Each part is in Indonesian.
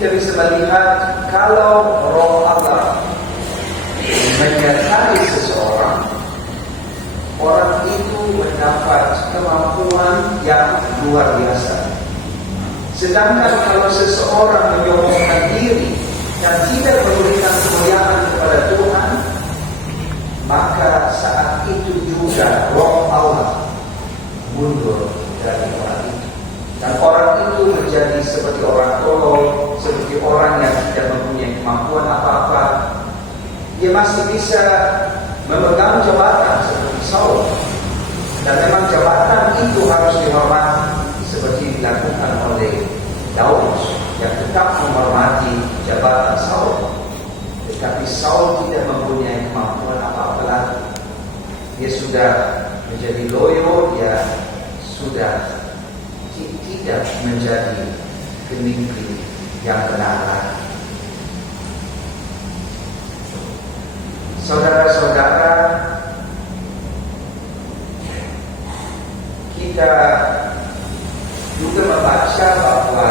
kita bisa melihat kalau Roh Allah menyertai seseorang, orang itu mendapat kemampuan yang luar biasa. Sedangkan kalau seseorang menyombongkan diri dan tidak memberikan kemuliaan kepada Tuhan, maka saat itu juga Roh Allah mundur dari orang itu. Dan orang itu menjadi seperti orang tolol, seperti orang yang tidak mempunyai kemampuan apa-apa. Dia masih bisa memegang jabatan seperti Saul. Dan memang jabatan itu harus dihormati seperti dilakukan oleh Daud yang tetap menghormati jabatan Saul. Tetapi Saul tidak mempunyai kemampuan apa-apa lagi. Dia sudah menjadi loyo, dia sudah tidak menjadi pemimpin yang benar. Saudara-saudara, kita juga membaca bahwa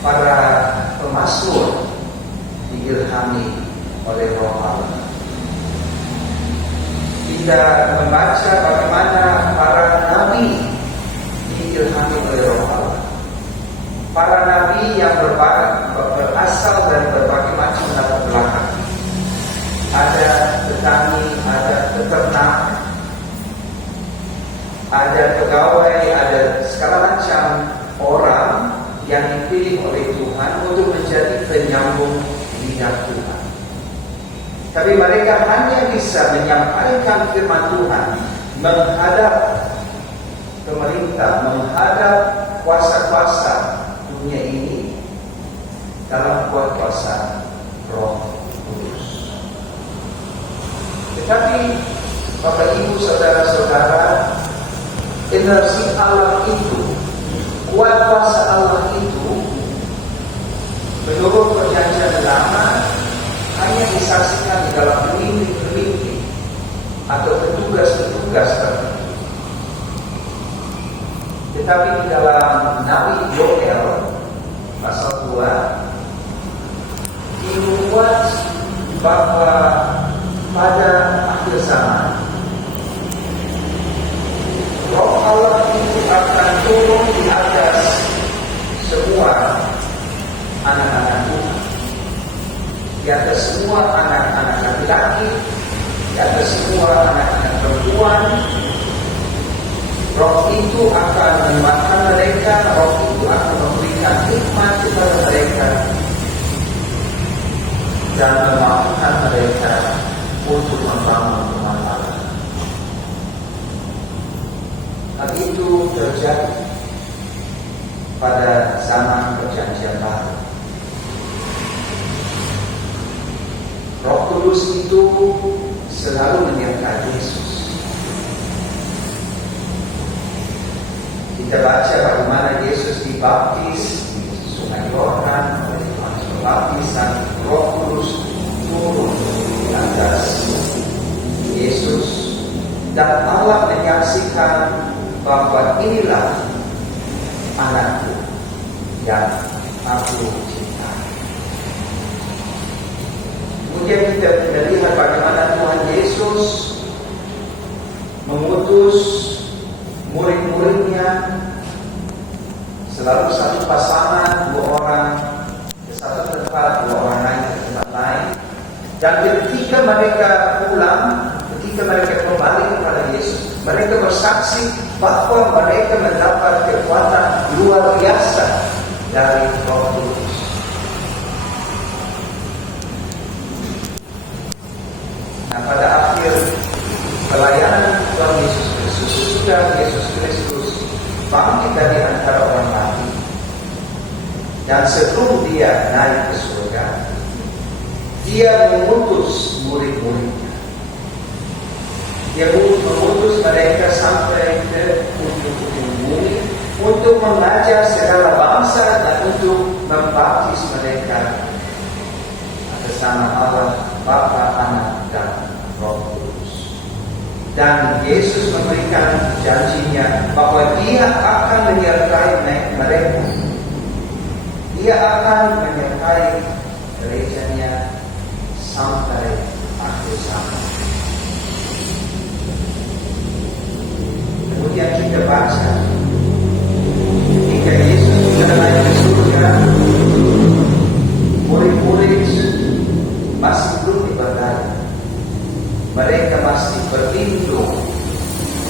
para pemazmur diilhami oleh Roh Allah. Kita membaca bagaimana para nabi diilhami oleh Roh Allah. Para nabi yang berasal dari berbagai macam latar belakang. Ada petani, ada peternak, ada pegawai, ada segala macam orang yang dipilih oleh Tuhan untuk menjadi penyambung lidah Tuhan. Tapi mereka hanya bisa menyampaikan firman Tuhan menghadap pemerintah, menghadap kuasa-kuasa dunia ini dalam kuasa Roh Kudus. Tetapi Bapak Ibu Saudara-saudara, energi Allah itu, kuasa Allah itu, menurut perjanjian lama hanya disaksikan di dalam pemimpin-pemimpin atau petugas-petugas tertentu. Tetapi di dalam Nabi Yoel pasal 2 dibuat bahwa pada akhir zaman Roh Allah itu akan turun di atas semua anak-anak Tuhan, di atas semua anak-anak laki-laki, di atas semua anak-anak perempuan. Roh itu akan menguatkan mereka, Roh itu akan memberikan hikmat kepada mereka dan memampukan mereka untuk membangun rumah Allah. Hal itu terjadi pada zaman perjanjian baru. Roh Kudus itu selalu menyertai Yesus. Kita baca bagaimana Yesus dibaptis di Sungai Yordan oleh Yohanes Pembaptis dan Roh Kudus turun di atas Yesus, dan Allah menyaksikan bahwa inilah anakku yang aku cintai. Kemudian kita melihat bagaimana Tuhan Yesus mengutus murid-muridnya, selalu satu pasangan, 2 orang ke satu tempat, 2 orang lain ke tempat lain. Dan ketika mereka pulang, ketika mereka kembali kepada Yesus, mereka bersaksi bahwa mereka mendapat kekuatan luar biasa dari Roh Kudus. Nah, pada akhir pelayanan Tuhan Yesus Kristus, sudah Yesus Kristus bangkit dari antara orang mati, dan sebelum dia naik ke surga, dia mengutus murid-muridnya. Dia mengutus mereka sampai ke ujung-ujung bumi untuk mengajar segala bangsa dan untuk membaptis mereka atas nama Allah, Bapa, Anak, dan Roh Kudus. Dan Yesus memberikan janjinya bahwa Dia akan menyertai mereka Dia akan menyertai gerejanya sampai akhir zaman. Kemudian kita baca, ketika Yesus sudah naik ke surga, murid-murid masih belum diberdaya. Mereka masih berlindung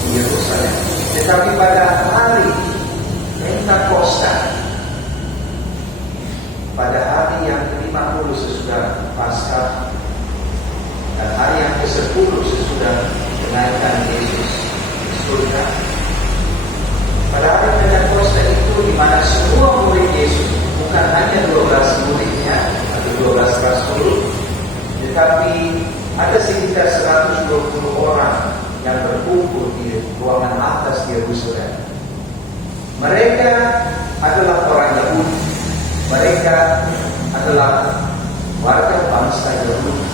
di Yerusalem. Tetapi pada hari Pentakosta, pada hari yang ke-50 sesudah Paskah dan hari yang ke-10 sesudah kenaikan Yesus ke surga, pada hari Pentakosta itu di mana semua murid Yesus, bukan hanya 12 muridnya atau 12 rasul, tetapi ada sekitar 120 orang yang berkumpul di ruangan atas di Yerusalem. Mereka adalah orang Yahudi. Mereka adalah warga bangsa Yahudi.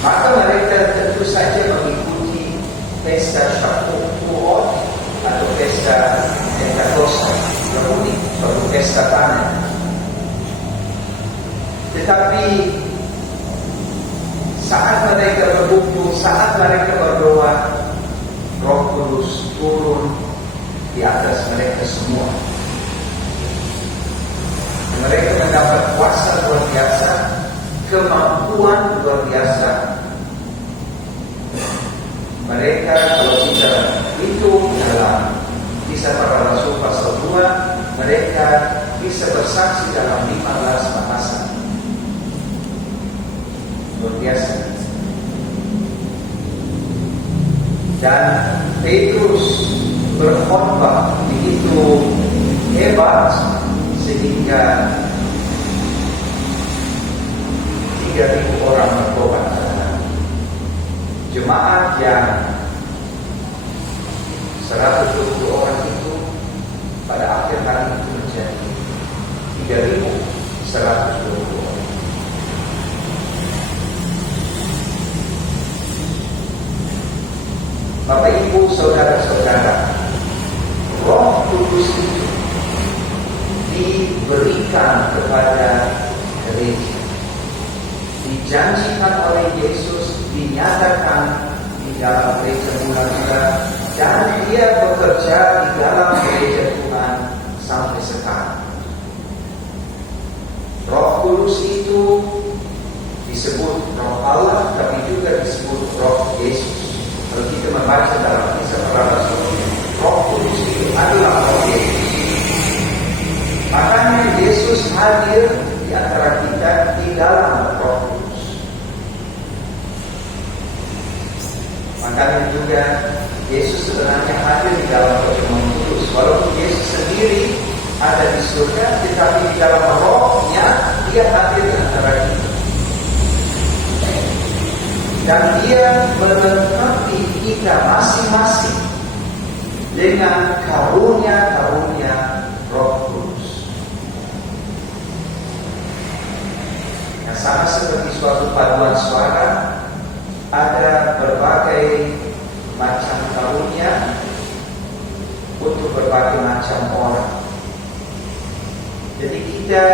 Maka mereka tentu saja mengikuti pesta Shavuot atau pesta Pentakosta Yahudi, atau pesta panen. Tetapi saat mereka berkumpul, saat mereka berdoa, Roh Kudus turun di atas mereka semua. Mereka mendapat kuasa luar biasa, kemampuan luar biasa. Mereka, kalau kita hitung dalam Kisah Para Rasul pasal 2, mereka bisa bersaksi dalam 15 bahasa. Luar biasa. Dan Petrus berkhotbah begitu hebat sehingga 3.000 orang bertobat. Jemaat yang 120 orang itu pada akhir hari itu menjadi 3.120 orang. Bapak Ibu, saudara-saudara, Roh Kudus itu diberikan kepada gereja. Dijanjikan oleh Yesus, dinyatakan di dalam gereja mula-mula, dan dia bekerja di dalam gereja Tuhan sampai sekarang. Roh Kudus itu disebut Roh Allah, tapi juga disebut Roh Yesus. Kalau kita membaca dalam Kisah Para Rasul, Roh Kudus itu adalah Roh Yesus. Makanya Yesus hadir di antara kita di dalam Roh Kudus. Makanya juga Yesus sebenarnya hadir di dalam pertemuan kudus. Walaupun Yesus sendiri ada di surga, tetapi di dalam rohnya dia hadir di antara kita. Dan dia melengkapi kita masing-masing dengan karunia-karunia Roh Kudus. Yang sama seperti suatu paduan suara, ada berbagai macam karunia untuk berbagai macam orang. Jadi kita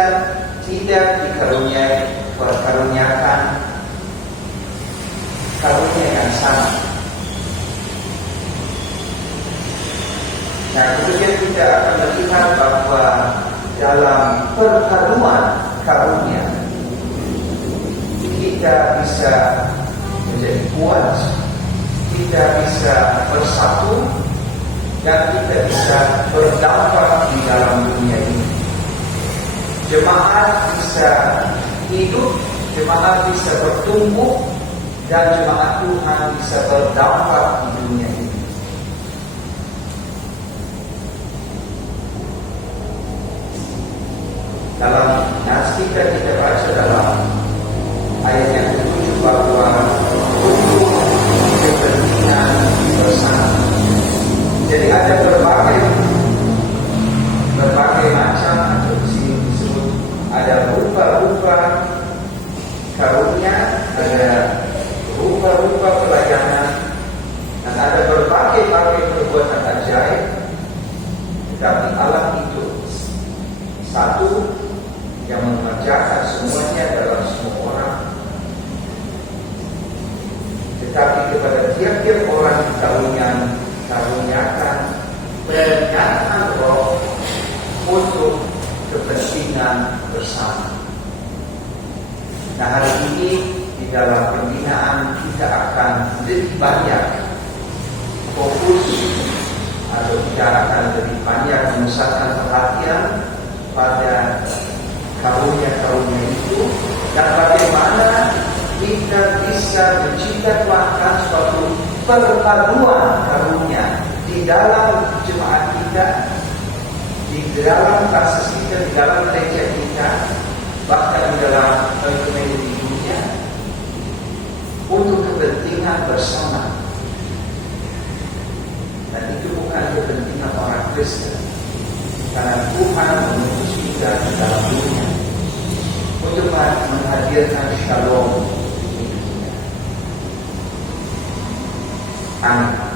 tidak dikaruniakan karunia yang sama. Nah, kemudian kita akan melihat bahwa dalam perpaduan karunia kita bisa menjadi kuat, kita bisa bersatu, dan kita bisa berdampak di dalam dunia ini. Jemaat bisa hidup, jemaat bisa bertumbuh, dan jemaat Tuhan bisa berdampak di dunia ini. Dalam nas kita baca dalam ayat yang ke-7 bahwa untuk kepentingan bersama. Jadi ada berbagai macam, atau di sini disebut ada rupa-rupa karunia, ada rupa-rupa pelayanan, dan ada berbagai perbuatan ajaib. Tetapi Allah itu satu, yang mengerjakan semuanya adalah semua orang. Tetapi kepada tiap-tiap orang dikaruniakan pernyataan Roh untuk kepentingan bersama. Nah, hari ini di dalam pembinaan kita akan lebih banyak fokus atau kita akan lebih banyak memusatkan perhatian pada karunia-karunia itu dan bagaimana kita bisa menciptakan suatu perpaduan karunia di dalam jemaat kita, di dalam kasus kita, di dalam gereja kita, bahkan di dalam community dunia untuk kepentingan bersama. Dan itu bukan kepentingan orang Kristen, karena Tuhan mengutus kita di dalam dunia untuk menghadirkan shalom di dunia. Amin.